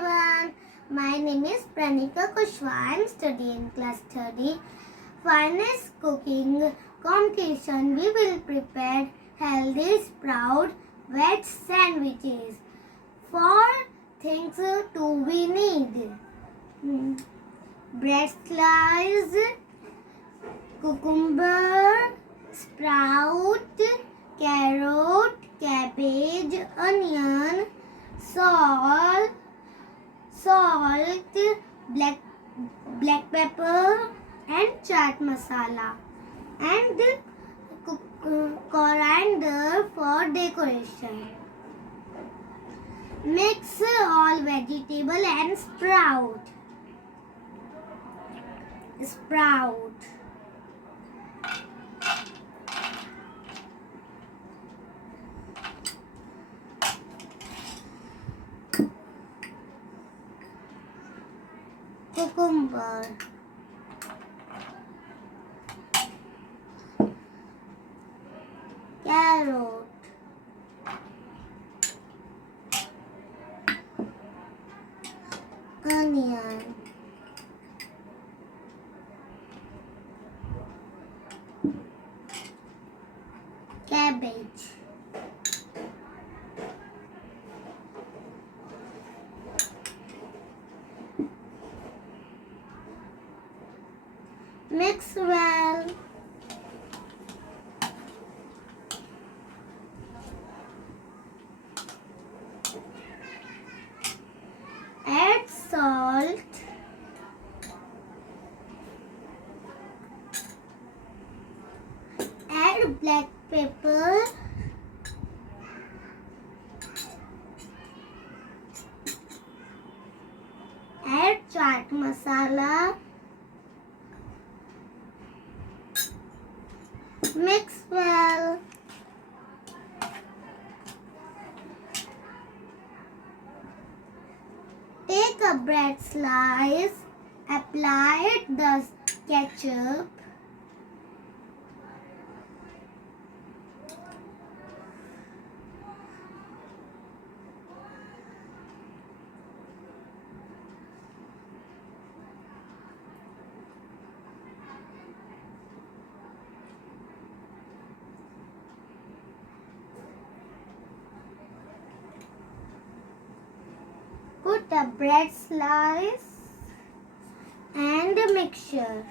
everyone. My name is PARINIKA KUSHWAHA. I am studying class 30. FIRELESS cooking competition. We will prepare healthy sprout veg sandwiches. 4 things to we need: bread slice, cucumber, sprout, carrot, cabbage, onion, salt, black pepper, and chaat masala, and coriander for decoration. Mix all vegetable and sprout. Cucumber, carrot, onion, cabbage, mix well. Add salt, add black pepper, add chaat masala, mix well. Take a bread slice, apply the ketchup, put the bread slice and the mixture.